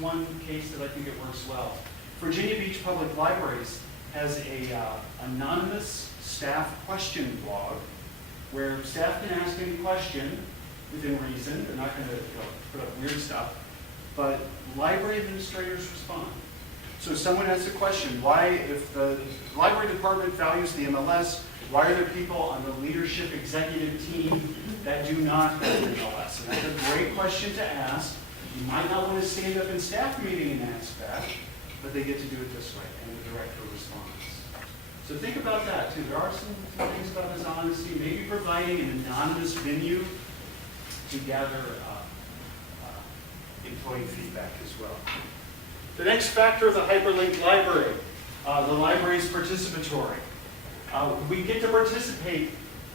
one case that I think it works well. Virginia Beach Public Libraries has a anonymous staff question blog where staff can ask any question within reason. They're not going to put up weird stuff, but library administrators respond. So if someone has a question, why, if the library department values the MLS, why are there people on the leadership executive team that do not have the MLS? And that's a great question to ask. You might not want to stand up in staff meeting and ask that, but they get to do it this way, and the director responds. So think about that too. There are some things about this honesty, maybe providing an anonymous venue to gather employee feedback as well. The next factor of the hyperlinked library, the library is participatory. We get to participate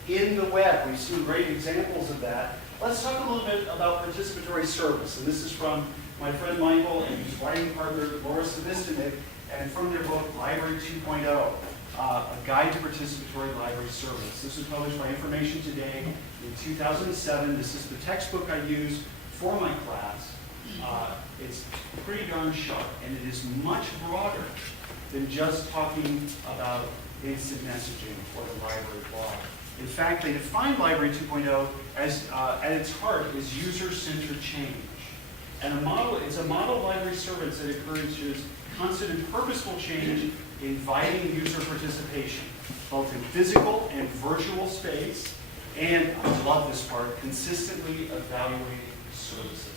in the web. We've seen great examples of that. Let's talk a little bit about participatory service. And this is from my friend Michael and his writing partner Laura Savistinic, and from their book Library 2.0, a guide to participatory library service. This was published by Information Today in 2007. This is the textbook I use for my class. It's pretty darn sharp, and it is much broader than just talking about instant messaging or the library blog. In fact, they define Library 2.0 as, at its heart, is user-centered change. And it's a model library service that encourages constant and purposeful change, inviting user participation, both in physical and virtual space, and, I love this part, consistently evaluating services.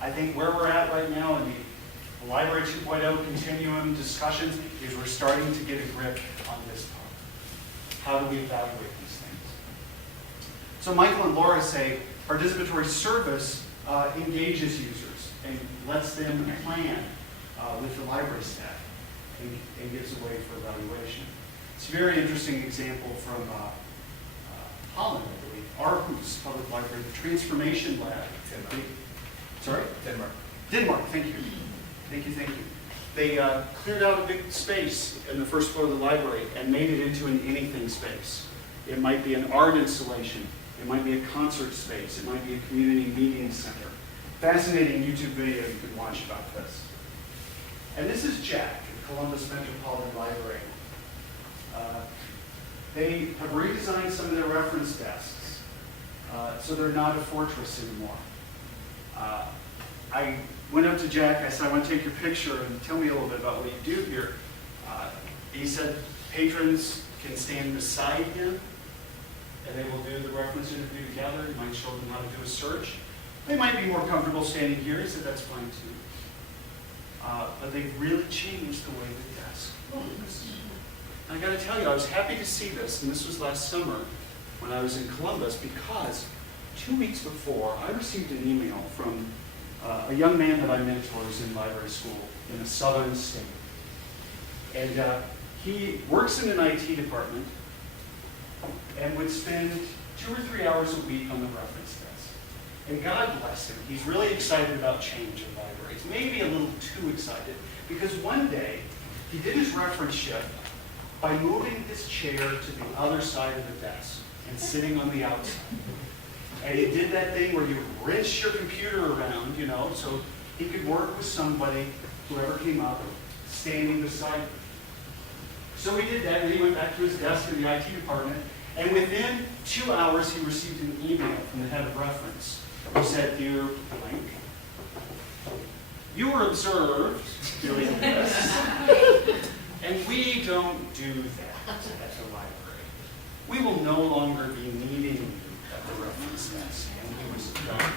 I think where we're at right now in the Library 2.0 continuum discussions is we're starting to get a grip on this part. How do we evaluate these things? So Michael and Laura say participatory service engages users and lets them plan with the library staff and gives a way for evaluation. It's a very interesting example from Holland, I believe. Aarhus Public Library, the Transformation Lab. Sorry? Denmark, thank you. Thank you. They cleared out a big space in the first floor of the library and made it into an anything space. It might be an art installation. It might be a concert space. It might be a community meeting center. Fascinating YouTube video you can watch about this. And this is Jack at Columbus Metropolitan Library. They have redesigned some of their reference desks so they're not a fortress anymore. I went up to Jack, I said, I want to take your picture and tell me a little bit about what you do here. He said patrons can stand beside him and they will do the reference interview together. You might show them how to do a search. They might be more comfortable standing here. He said that's fine too. But they've really changed the way the desk looks. I got to tell you, I was happy to see this, and this was last summer when I was in Columbus, because 2 weeks before, I received an email from a young man that I mentor who's in library school in a southern state. And he works in an IT department and would spend 2 or 3 hours a week on the reference desk. And God bless him, he's really excited about change in libraries, maybe a little too excited, because one day he did his reference shift by moving his chair to the other side of the desk and sitting on the outside. And he did that thing where you wrench your computer around, you know, so he could work with somebody, whoever came up, standing beside him. So he did that, and he went back to his desk in the IT department, and within 2 hours he received an email from the head of reference who said, "Dear blank, you were observed doing this, and we don't do that at the library. We will no longer be needing you at the reference desk." And he was done.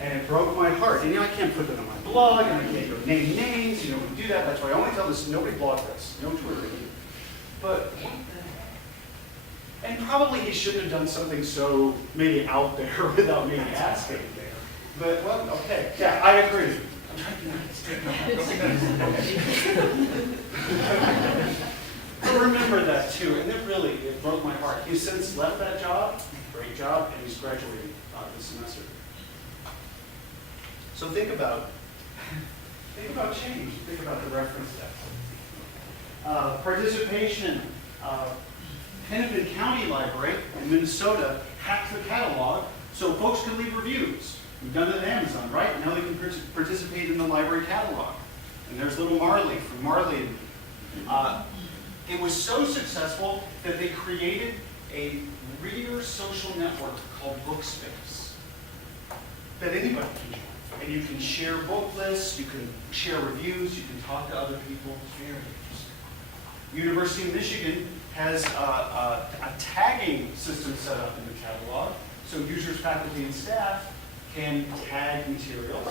And it broke my heart. And you know, I can't put that on my blog, and I can't go name names. You know, we do that. That's why I only tell this. Nobody blog this. No Twitter. But and probably he shouldn't have done something so maybe out there without me asking. But well, okay. Yeah, I agree. I'm trying to But remember that too, and it broke my heart. He's since left that job, great job, and he's graduating this semester. So think about change. Think about the reference desk. Participation. Hennepin County Library in Minnesota hacked the catalog so folks could leave reviews. We've done it at Amazon, right? Now they can participate in the library catalog. And there's little Marley from Marley. It was so successful that they created a reader social network called Bookspace that anybody can join. And you can share book lists, you can share reviews, you can talk to other people. It's very interesting. University of Michigan has a tagging system set up in the catalog, so users, faculty, and staff can tag materials.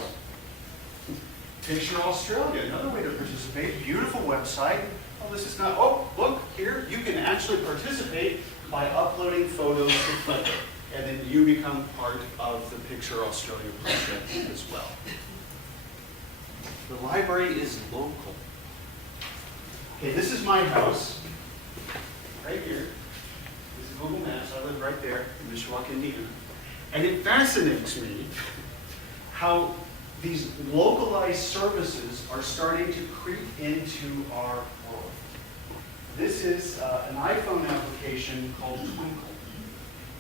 Picture Australia, another way to participate. Beautiful website. Oh, this is not, oh, look, here, you can actually participate by uploading photos to Flickr. And then you become part of the Picture Australia project as well. The library is local. Okay, this is my house, right here. This is Google Maps. I live right there in Mishawaka, Indiana. And it fascinates me how these localized services are starting to creep into our world. This is an iPhone application called Twinkle.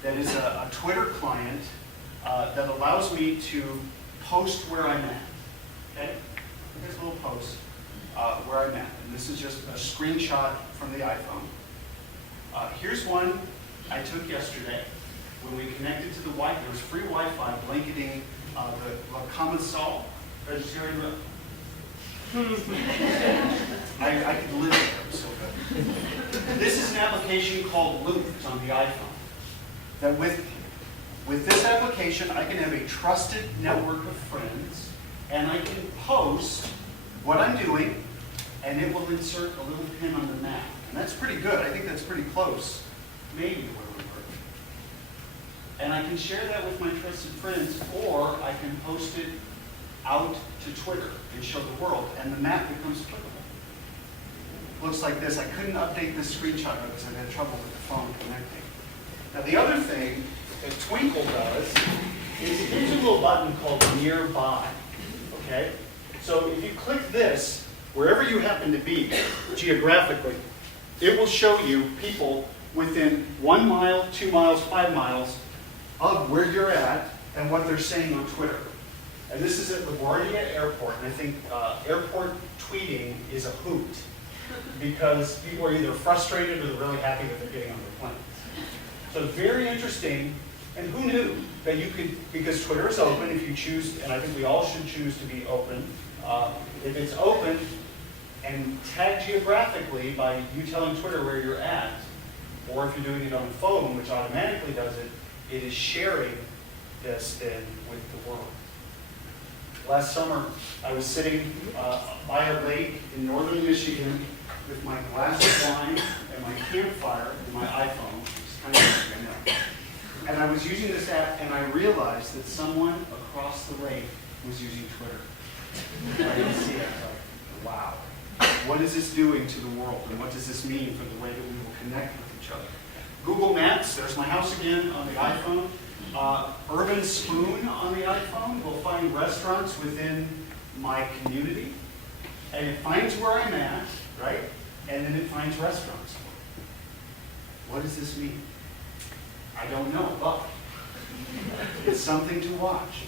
That is a Twitter client that allows me to post where I'm at. Okay? Here's a little post where I'm at. And this is just a screenshot from the iPhone. Here's one I took yesterday when we connected to the Wi-Fi. There was free Wi-Fi blanketing the Comensal vegetarian. I could live there. It was so good. This is an application called Loop. It's on the iPhone. That with this application, I can have a trusted network of friends, and I can post what I'm doing, and it will insert a little pin on the map. And that's pretty good. I think that's pretty close, maybe to where we work. And I can share that with my trusted friends, or I can post it out to Twitter and show the world, and the map becomes clickable. Looks like this. I couldn't update this screenshot because I had trouble with the phone connecting. Now the other thing that Twinkle does is here's a little button called Nearby, okay? So if you click this, wherever you happen to be geographically, it will show you people within 1 mile, 2 miles, 5 miles of where you're at and what they're saying on Twitter. And this is at LaGuardia Airport, and I think airport tweeting is a hoot because people are either frustrated or they're really happy that they're getting on their plane. So very interesting, and who knew that you could, because Twitter is open if you choose, and I think we all should choose to be open. If it's open and tagged geographically by you telling Twitter where you're at, or if you're doing it on the phone, which automatically does it, it is sharing this then with the world. Last summer, I was sitting by a lake in northern Michigan with my glass of wine and my campfire and my iPhone. Kind of, I know. And I was using this app, and I realized that someone across the lake was using Twitter. I didn't see it. I was like, wow. What is this doing to the world, and what does this mean for the way that we will connect with each other? Google Maps, there's my house again on the iPhone. Urban Spoon on the iPhone will find restaurants within my community, and it finds where I'm at, right? And then it finds restaurants. What does this mean? I don't know, but it's something to watch,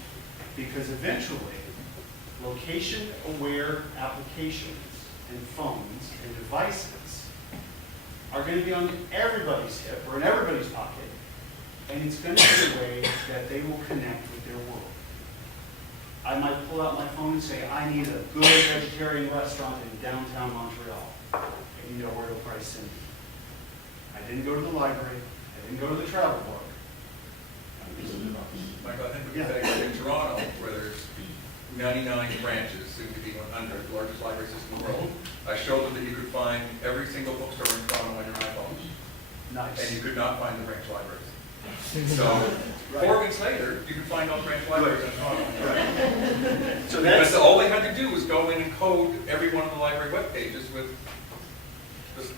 because eventually location-aware applications and phones and devices are going to be on everybody's hip or in everybody's pocket, and it's going to be a way that they will connect with their world. I might pull out my phone and say, I need a good vegetarian restaurant in downtown Montreal, and you know where it'll probably send me. I didn't go to the library. I didn't go to the travel book. Michael, I think we can say in Toronto, where there's 99 branches, soon to be 100, the largest library system in the world, I showed them that you could find every single bookstore in Toronto on your iPhone. Nice. And you could not find the branch libraries. So, 4 weeks later, you could find all the branch libraries in Toronto. Right. So Because that's all they had to do was go in and code every one of the library web pages with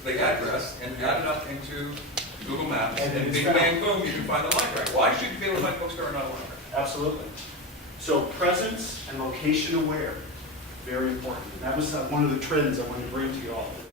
the address and add it up into Google Maps, and big bang boom, you can find the library. Why should you feel like a bookstore or not a library? absolutely. So presence and location aware, very important. And that was one of the trends I wanted to bring to you all.